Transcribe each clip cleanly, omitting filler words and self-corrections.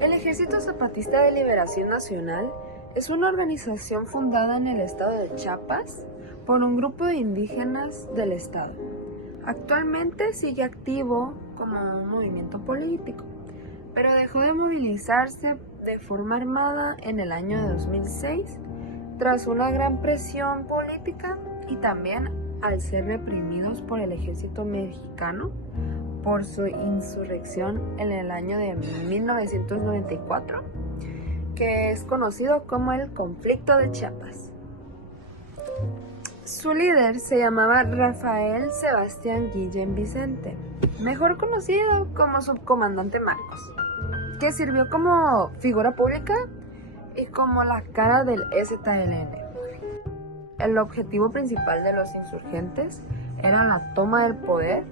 El Ejército Zapatista de Liberación Nacional es una organización fundada en el estado de Chiapas por un grupo de indígenas del estado. Actualmente sigue activo como un movimiento político, pero dejó de movilizarse de forma armada en el año de 2006 tras una gran presión política y también al ser reprimidos por el ejército mexicano por su insurrección en el año de 1994, que es conocido como el Conflicto de Chiapas. Su líder se llamaba Rafael Sebastián Guillén Vicente, mejor conocido como Subcomandante Marcos, que sirvió como figura pública y como la cara del EZLN. El objetivo principal de los insurgentes era la toma del poder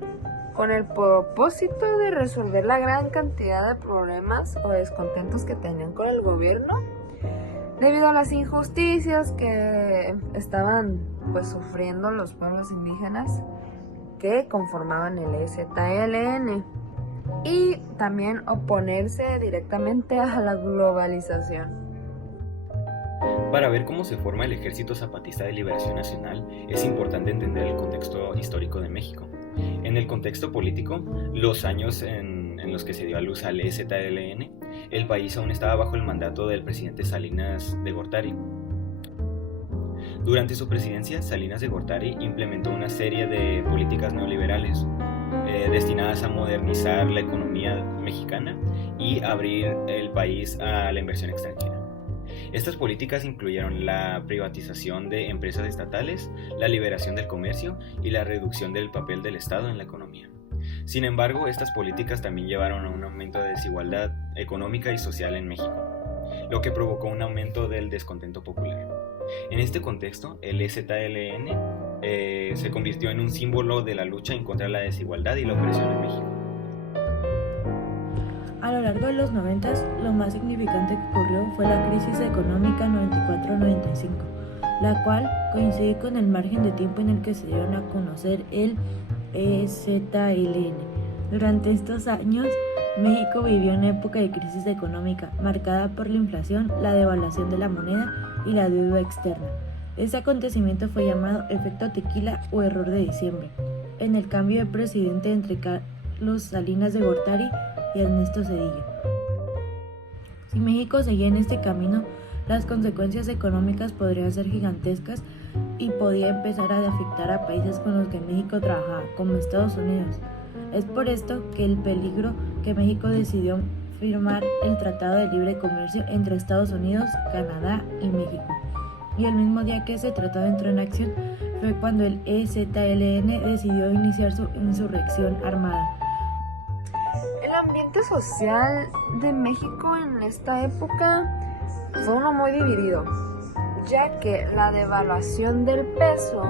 con el propósito de resolver la gran cantidad de problemas o descontentos que tenían con el gobierno debido a las injusticias que estaban sufriendo los pueblos indígenas que conformaban el EZLN, y también oponerse directamente a la globalización. Para ver cómo se forma el Ejército Zapatista de Liberación Nacional, es importante entender el contexto histórico de México. En el contexto político, los años en los que se dio a luz al EZLN, el país aún estaba bajo el mandato del presidente Salinas de Gortari. Durante su presidencia, Salinas de Gortari implementó una serie de políticas neoliberales destinadas a modernizar la economía mexicana y abrir el país a la inversión extranjera. Estas políticas incluyeron la privatización de empresas estatales, la liberación del comercio y la reducción del papel del Estado en la economía. Sin embargo, estas políticas también llevaron a un aumento de desigualdad económica y social en México, lo que provocó un aumento del descontento popular. En este contexto, el EZLN se convirtió en un símbolo de la lucha en contra de la desigualdad y la opresión en México. A lo largo de los 90, lo más significante que ocurrió fue la crisis económica 94-95, la cual coincide con el margen de tiempo en el que se dieron a conocer el EZLN. Durante estos años, México vivió una época de crisis económica marcada por la inflación, la devaluación de la moneda y la deuda externa. Este acontecimiento fue llamado efecto tequila o error de diciembre, en el cambio de presidente entre Carlos Salinas de Gortari y Ernesto Zedillo. Si México seguía en este camino, las consecuencias económicas podrían ser gigantescas y podía empezar a afectar a países con los que México trabajaba, como Estados Unidos. Es por esto que el peligro que México decidió firmar el Tratado de Libre Comercio entre Estados Unidos, Canadá y México. Y el mismo día que ese tratado entró en acción fue cuando el EZLN decidió iniciar su insurrección armada. El ambiente social de México en esta época fue uno muy dividido, ya que la devaluación del peso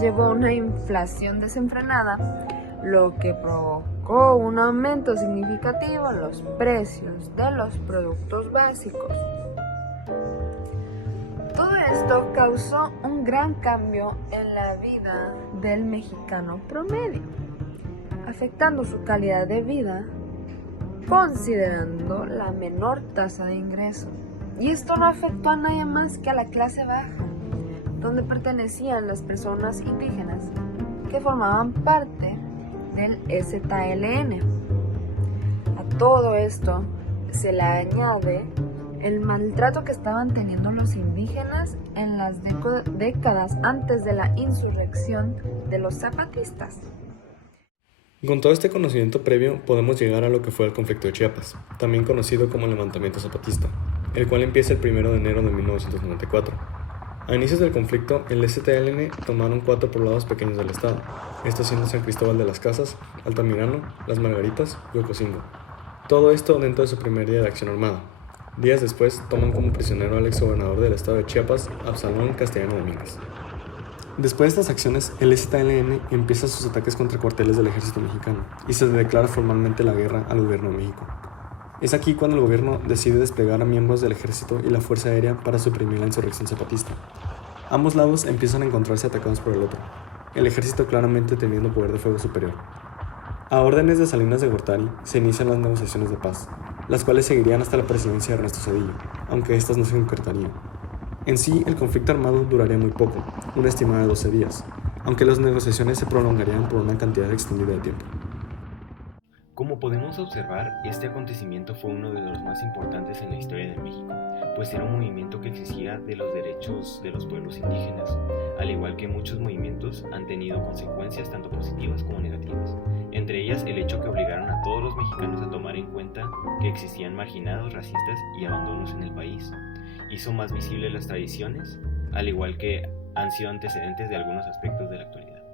llevó a una inflación desenfrenada, lo que provocó un aumento significativo en los precios de los productos básicos. Todo esto causó un gran cambio en la vida del mexicano promedio, afectando su calidad de vida, considerando la menor tasa de ingreso. Y esto no afectó a nadie más que a la clase baja, donde pertenecían las personas indígenas que formaban parte del EZLN. A todo esto se le añade el maltrato que estaban teniendo los indígenas en las décadas antes de la insurrección de los zapatistas. Con todo este conocimiento previo podemos llegar a lo que fue el conflicto de Chiapas, también conocido como el levantamiento zapatista, el cual empieza el 1 de enero de 1994. A inicios del conflicto, el EZLN tomaron 4 poblados pequeños del estado, estos siendo San Cristóbal de las Casas, Altamirano, Las Margaritas y Ocosingo. Todo esto dentro de su primer día de acción armada. Días después, toman como prisionero al exgobernador del estado de Chiapas, Absalón Castellano Domínguez. Después de estas acciones, el EZLN empieza sus ataques contra cuarteles del ejército mexicano y se declara formalmente la guerra al gobierno de México. Es aquí cuando el gobierno decide desplegar a miembros del ejército y la fuerza aérea para suprimir la insurrección zapatista. Ambos lados empiezan a encontrarse atacados por el otro, el ejército claramente teniendo poder de fuego superior. A órdenes de Salinas de Gortari se inician las negociaciones de paz, las cuales seguirían hasta la presidencia de Ernesto Zedillo, aunque estas no se concretarían. En sí, el conflicto armado duraría muy poco, una estimada de 12 días, aunque las negociaciones se prolongarían por una cantidad extendida de tiempo. Como podemos observar, este acontecimiento fue uno de los más importantes en la historia de México, pues era un movimiento que exigía de los derechos de los pueblos indígenas, al igual que muchos movimientos han tenido consecuencias tanto positivas como negativas, entre ellas el hecho que obligaron a todos los mexicanos a tomar en cuenta que existían marginados, racistas y abandonos en el país. Hizo más visibles las tradiciones, al igual que han sido antecedentes de algunos aspectos de la actualidad.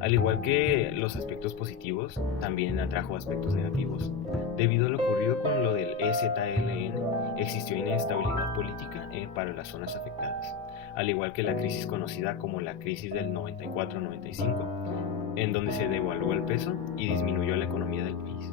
Al igual que los aspectos positivos, también atrajo aspectos negativos. Debido a lo ocurrido con lo del EZLN, existió inestabilidad política para las zonas afectadas, al igual que la crisis conocida como la crisis del 94-95, en donde se devaluó el peso y disminuyó la economía del país.